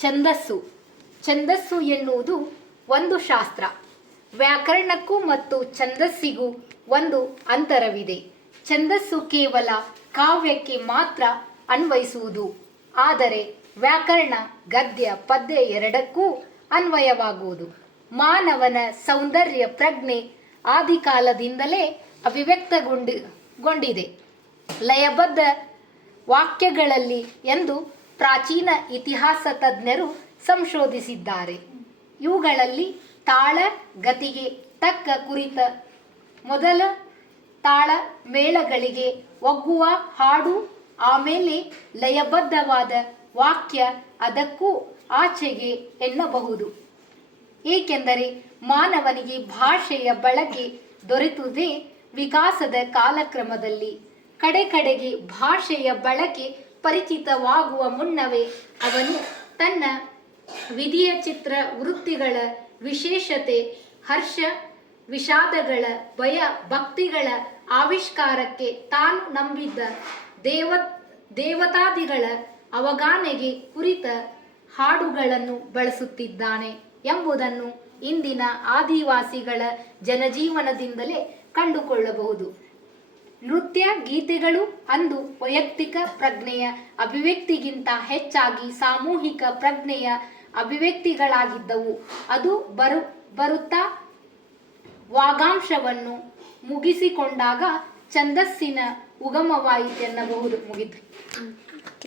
ಛಂದಸ್ಸು. ಛಂದಸ್ಸು ಎನ್ನುವುದು ಒಂದು ಶಾಸ್ತ್ರ. ವ್ಯಾಕರಣಕ್ಕೂ ಮತ್ತು ಛಂದಸ್ಸಿಗೂ ಒಂದು ಅಂತರವಿದೆ. ಛಂದಸ್ಸು ಕೇವಲ ಕಾವ್ಯಕ್ಕೆ ಮಾತ್ರ ಅನ್ವಯಿಸುವುದು. ಆದರೆ ವ್ಯಾಕರಣ ಗದ್ಯ ಪದ್ಯ ಎರಡಕ್ಕೂ ಅನ್ವಯವಾಗುವುದು. ಮಾನವನ ಸೌಂದರ್ಯ ಪ್ರಜ್ಞೆ ಆದಿಕಾಲದಿಂದಲೇ ಅಭಿವ್ಯಕ್ತಗೊಂಡಿದೆ ಲಯಬದ್ಧ ವಾಕ್ಯಗಳಲ್ಲಿ ಎಂದು ಪ್ರಾಚೀನ ಇತಿಹಾಸ ತಜ್ಞರು ಸಂಶೋಧಿಸಿದ್ದಾರೆ. ಇವುಗಳಲ್ಲಿ ತಾಳ ಗತಿಗೆ ತಕ್ಕ ಕುರಿತ ಮೊದಲ ತಾಳ ಮೇಳಗಳಿಗೆ ಒಗ್ಗುವ ಹಾಡು, ಆಮೇಲೆ ಲಯಬದ್ಧವಾದ ವಾಕ್ಯ, ಅದಕ್ಕೂ ಆಚೆಗೆ ಎನ್ನಬಹುದು. ಏಕೆಂದರೆ ಮಾನವನಿಗೆ ಭಾಷೆಯ ಬಳಕೆ ದೊರೆತುದೇ ವಿಕಾಸದ ಕಾಲಕ್ರಮದಲ್ಲಿ. ಕಡೆಗೆ ಭಾಷೆಯ ಬಳಕೆ ಪರಿಚಿತವಾಗುವ ಮುನ್ನವೇ ಅವನು ತನ್ನ ವಿಧಿಯ ಚಿತ್ರ ವೃತ್ತಿಗಳ ವಿಶೇಷತೆ, ಹರ್ಷ ವಿಷಾದಗಳ, ಭಯ ಭಕ್ತಿಗಳ ಆವಿಷ್ಕಾರಕ್ಕೆ ತಾನು ನಂಬಿದ್ದ ದೇವತಾದಿಗಳ ಅವಗಾಹನೆಗೆ ಕುರಿತ ಹಾಡುಗಳನ್ನು ಬಳಸುತ್ತಿದ್ದಾನೆ ಎಂಬುದನ್ನು ಇಂದಿನ ಆದಿವಾಸಿಗಳ ಜನಜೀವನದಿಂದಲೇ ಕಂಡುಕೊಳ್ಳಬಹುದು. ನೃತ್ಯ ಗೀತೆಗಳು ಅಂದು ವೈಯಕ್ತಿಕ ಪ್ರಜ್ಞೆಯ ಅಭಿವ್ಯಕ್ತಿಗಿಂತ ಹೆಚ್ಚಾಗಿ ಸಾಮೂಹಿಕ ಪ್ರಜ್ಞೆಯ ಅಭಿವ್ಯಕ್ತಿಗಳಾಗಿದ್ದವು. ಅದು ಬರುತ್ತಾ ವಾಗಾಂಶವನ್ನು ಮುಗಿಸಿಕೊಂಡಾಗ ಛಂದಸ್ಸಿನ ಉಗಮವಾಯಿತೆನ್ನಬಹುದು. ಮುಗಿತು.